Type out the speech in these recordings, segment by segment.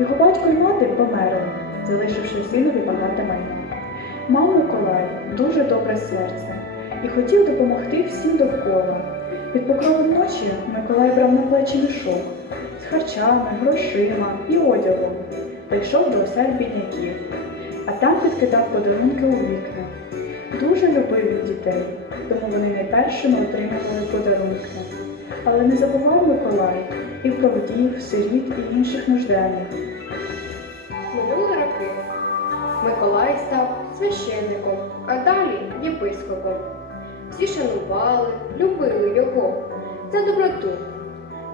Його батько і мати померли, залишивши синові багате майно. Мав Миколай дуже добре серце і хотів допомогти всім довкола. Під покровом ночі Миколай брав на плечі мішок з харчами, грошима і одягом та йшов до осель бідняків, а там підкидав подарунки у вікна. Дуже любив він дітей, тому вони найпершими отримували подарунки. Але не забував Миколай і про вдів, сиріт і інших нужденних. Роки. Миколай став священником, а далі єпископом. Всі шанували, любили його за доброту,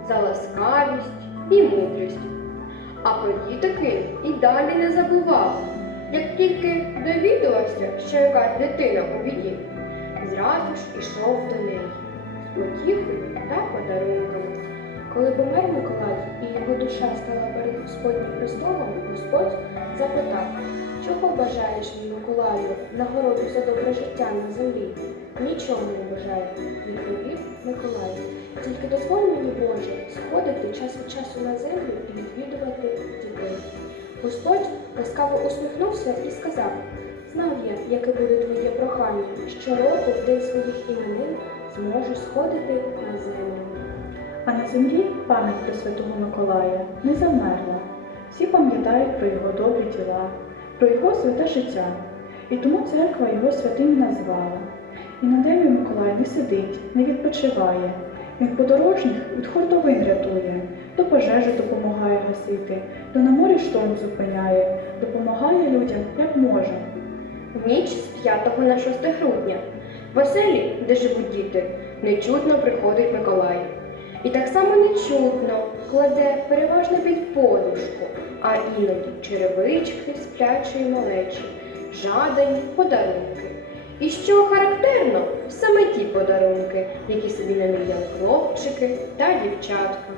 за ласкавість і мудрість. А про дітки і далі не забував. Як тільки довідувався, що якась дитина у біді, зразу ж ішов до неї з потіхою та подарунками. Коли помер Миколай і його душа стала перед Господнім престолом, Господь запитав, чого бажаєш мій Миколаю, нагороду за добре життя на землі? Нічого не бажаю, відповів Миколай. Тільки дозволь мені, Боже, сходити час від часу на землю і відвідувати дітей. Господь ласкаво усміхнувся і сказав: Знав я, яке буде твоє прохання. Щороку в день своїх іменин зможеш сходити на землю. А на землі пам'ять про Святого Миколая не замерла. Всі пам'ятають про його добрі діла, про його святе життя. І тому церква його святим назвала. І на небі Миколай не сидить, не відпочиває. Він подорожніх від хуртовин рятує, то пожежу допомагає гасити, то на морі шторм зупиняє, допомагає людям як може. В ніч з 5 на 6 грудня в оселі, де живуть діти, нечутно приходить Миколай. І так само нечутно кладе переважно під подушку, а іноді черевички сплячої малечі, жадані подарунки. І що характерно, саме ті подарунки, які собі наміряли хлопчики та дівчатка.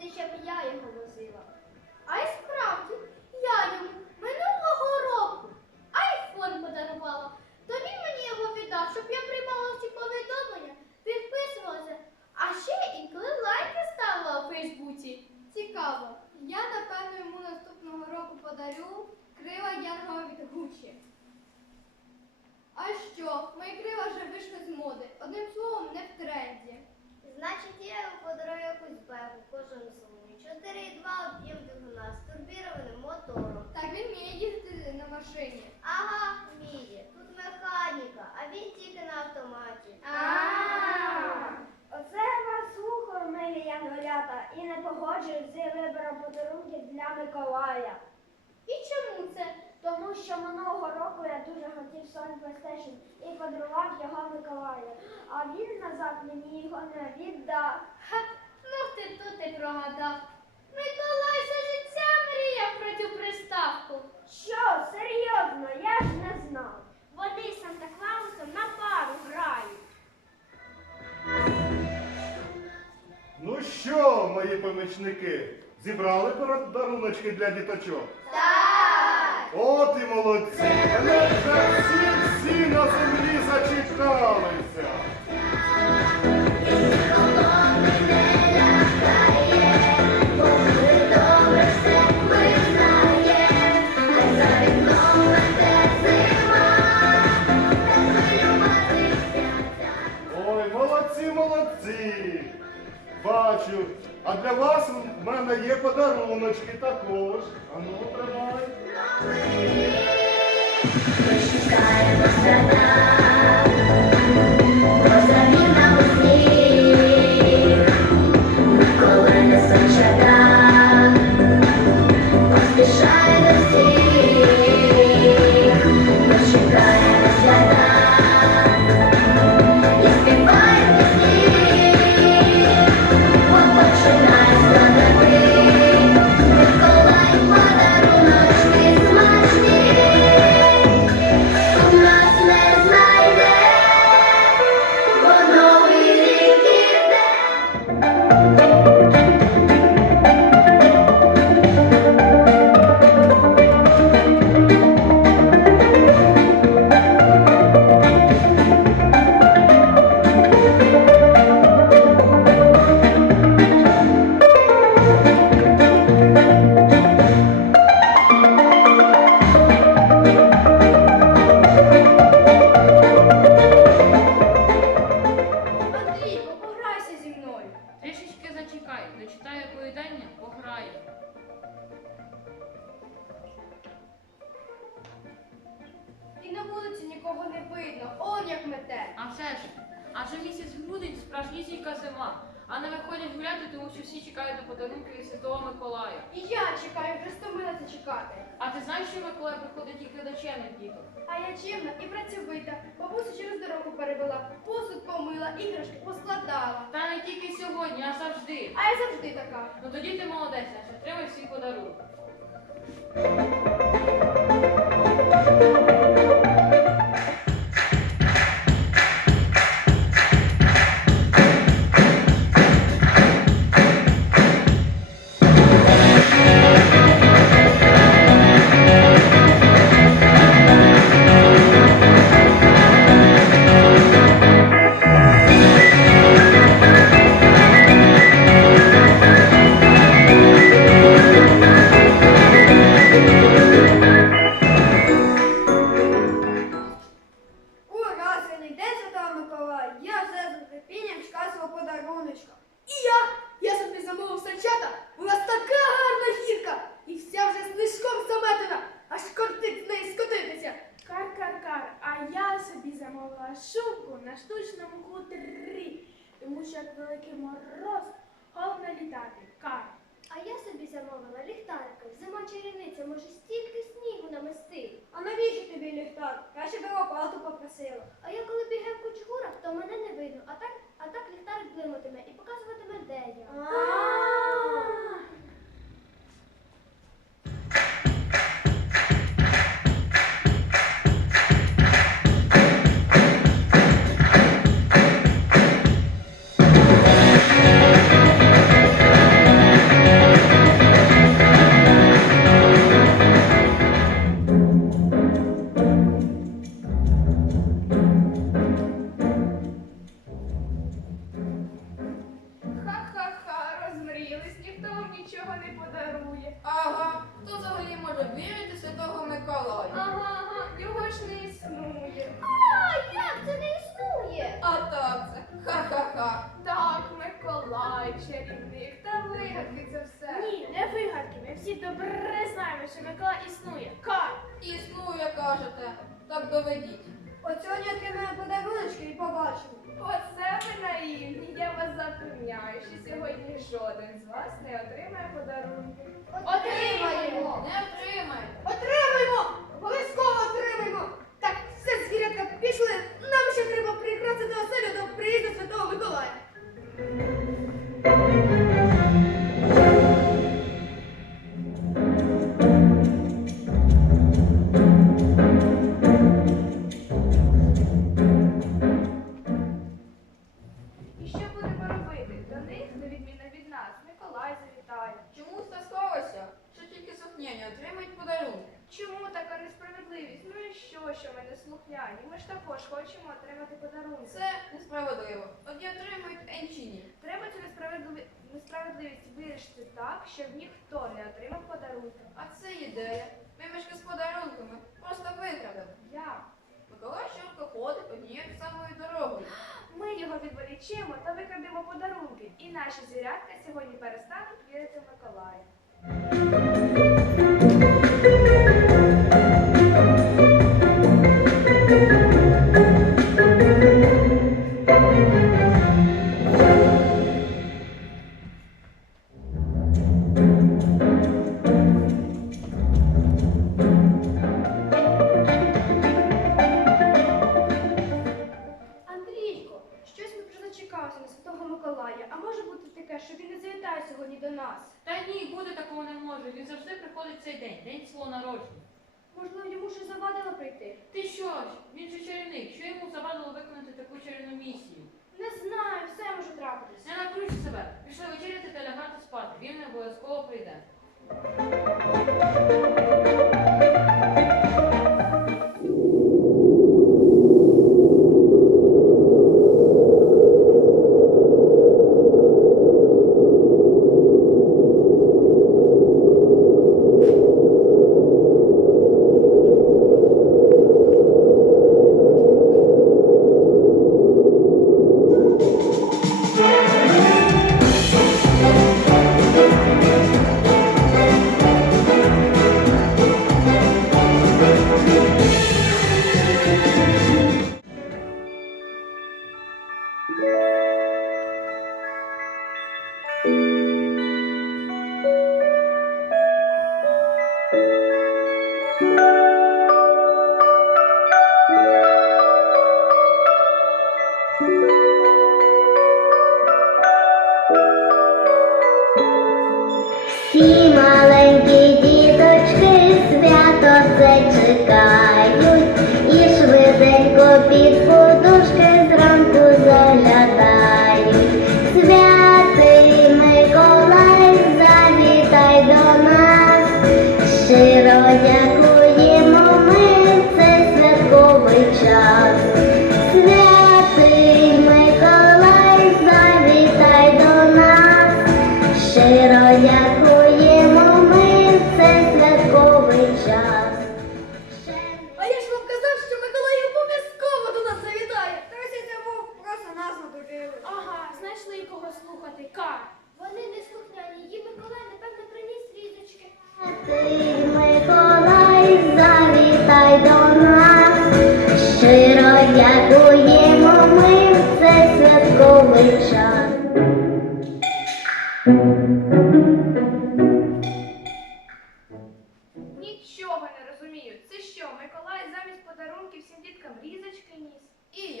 Буде просити, щоб я його возила. А й справді, я йому минулого року айфон подарувала. То він мені його віддав, щоб я приймала всі повідомлення, підписувалася, а ще інколи лайки ставила у Фейсбуці. Цікаво. Я напевно йому наступного року подарю крила ярого від Гучі. А що? Мої крила вже вийшли з моди. Одним словом, не в тренді. Значить, я йому подарую якусь бегу, кожен сумні. 4,2 об'єм двигуна з турбірованим мотором. Так він вміє їздити на машині. Ага, вміє. Тут механіка, а він тільки на автоматі. Оце я вас слухаю, милі янголята, і не погоджуюсь з вибором подарунків для Миколая. І чому це? Тому що минулого року я дуже хотів Sony PlayStation і подарував його Миколаю. А він назад мені його не віддав. Ха, ну ти тут і прогадав. Миколай все життя мріяв про цю приставку. Що, серйозно, я ж не знав. Вони з Санта Клаусом на пару грають. Ну що, мої помічники, зібрали подаруночки для діточок? Так! От і молодці! Мене всі, всі на землі зачекалися. Подаруночки також. А ну, Трішечки зачекай, дочитаю пограє. І на вулиці нікого не видно. Он як мете. А все ж, адже місяць грудень справжнісінька зима, а не виходять гуляти, тому що всі чекають на подарунки від Святого Миколая. І я чекаю, вже стомилася чекати. А ти знаєш, що Миколай приходить тільки до чемних діток? А я чимна і працьовита. Бабуся через дорогу перевела, посуд помила, іграшки поскладала. Та не тільки сьогодні, а завжди. А я завжди така. Ну тоді ти молодець, Настя, отримай свій подарунок. Мороз, холодно літати. Кар. А я собі замовила ліхтарка. зима чарівниця може стільки снігу намести? А навіщо тобі ліхтар? Я ще би лопату попросила. А я коли бігаю в кучгурах, то мене не видно, а так, а так ліхтар блиматиме і показуватиме, де я. Ха-ха-ха. Так, Миколай, чарівник, та вигадки це все. Ні, не вигадки. Ми всі добре знаємо, що Микола існує. Кар! Існує, кажете. Так доведіть. От сьогодні отримаємо подаруночки і побачимо. Оце ви наївні. Я вас запевняю, що сьогодні жоден з вас не отримає подарунки. Отримаємо! Не отримаєте. Отримаємо! Обов'язково отримаємо! Так, все, звірятка, пішли. Нам ще треба Це несправедливо. Одні інші ні. Треба цю несправедливі... несправедливість вирішити так, щоб ніхто не отримав подарунки. А це ідея. Ми мішки з подарунками просто викрадемо. Як? Миколай щорко ходить однією самою дорогою. Ми його відволічемо та викрадемо подарунки, і наші звірятка сьогодні перестануть вірити в Миколая. Він чарівник. Що йому завадило виконати таку чарівну місію? Не знаю, все може трапитись. Не накручуй себе. Пішли вечеряти та лягати спати. Він не обов'язково прийде.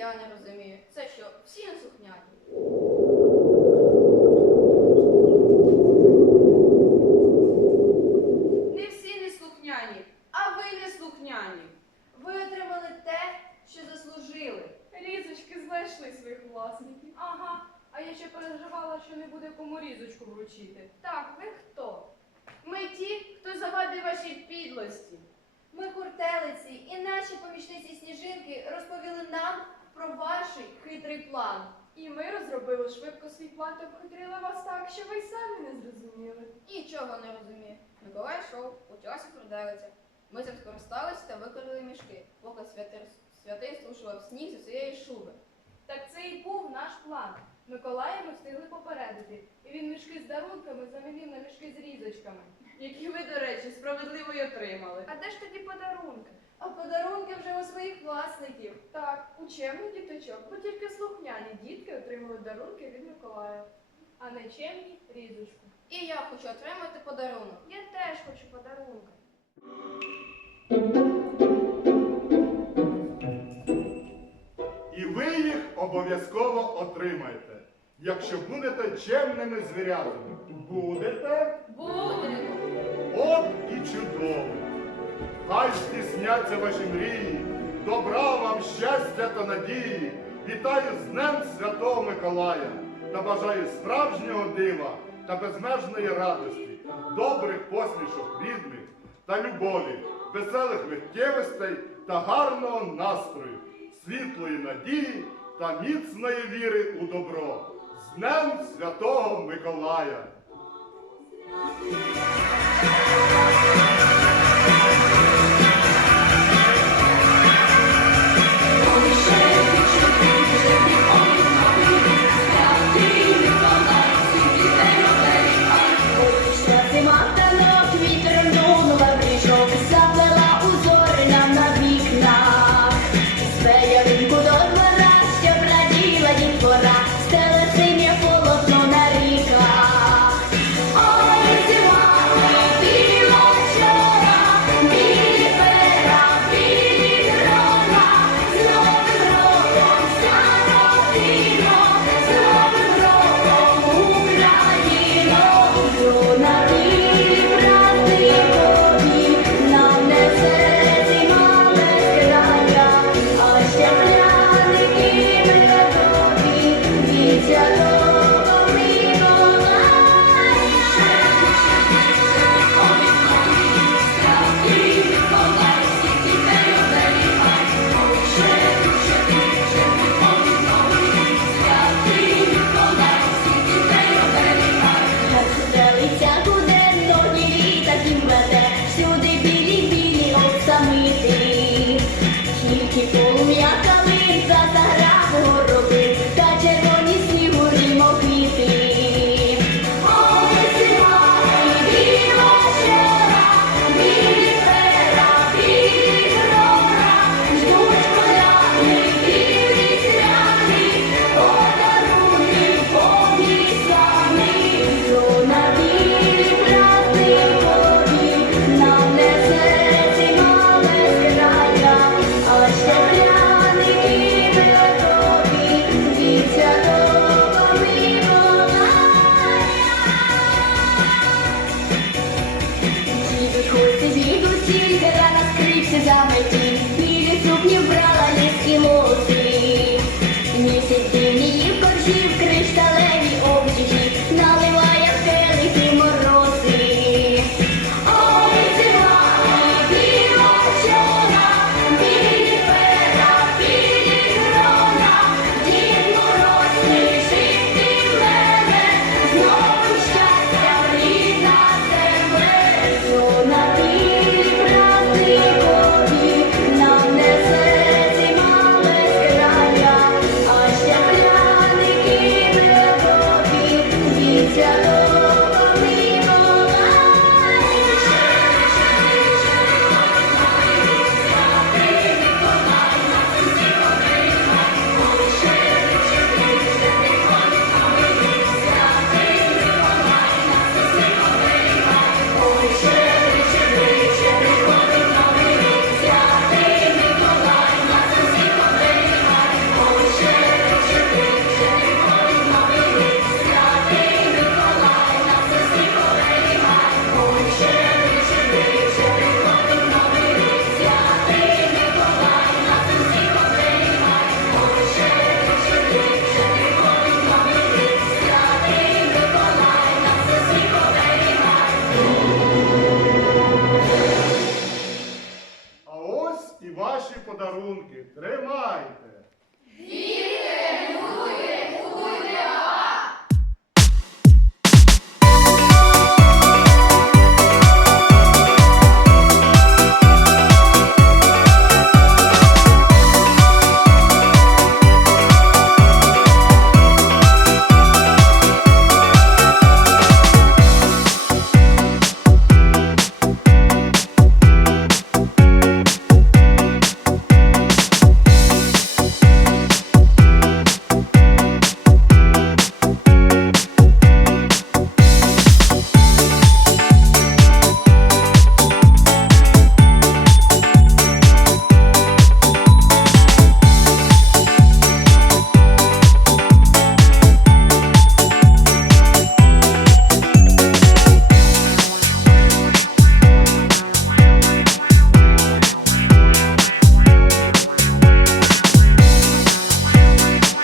Я не розумію. Це що, всі неслухняні? Не всі неслухняні, а ви неслухняні. Ви отримали те, що заслужили. Різочки знайшли своїх власників. Ага, а я ще переживала, що не буде кому різочку вручити. Так, ви хто? Ми ті, хто завадив вашій підлості. Ми куртелиці і наші помічниці сніжинки розповіли нам про ваш хитрий план. І ми розробили швидко свій план та обхитрили вас так, що ви й самі не зрозуміли. Нічого не розумію. Миколай йшов, почався проделиця. Ми цим скористалися та викрили мішки, поки святий, святий струшував сніг зі своєї шуби. Так це і був наш план. Миколая ми встигли попередити, і він мішки з дарунками замінив на мішки з різочками. Які ви, до речі, справедливо й отримали. А де ж тоді подарунки? А подарунки вже у своїх власників. Так, учебний діточок, бо тільки слухняні дітки отримали дарунки від Миколая. А нечемні різочку. І я хочу отримати подарунок. Я теж хочу подарунки. І ви їх обов'язково отримаєте, якщо будете чемними звірятами. Будете? Будемо. От і чудово! Хай здійсняться ваші мрії, добра вам щастя та надії. Вітаю з Днем Святого Миколая та бажаю справжнього дива та безмежної радості, добрих посмішок рідних та любові, веселих миттєвостей та гарного настрою, світлої надії та міцної віри у добро. З Днем Святого Миколая! Whoa!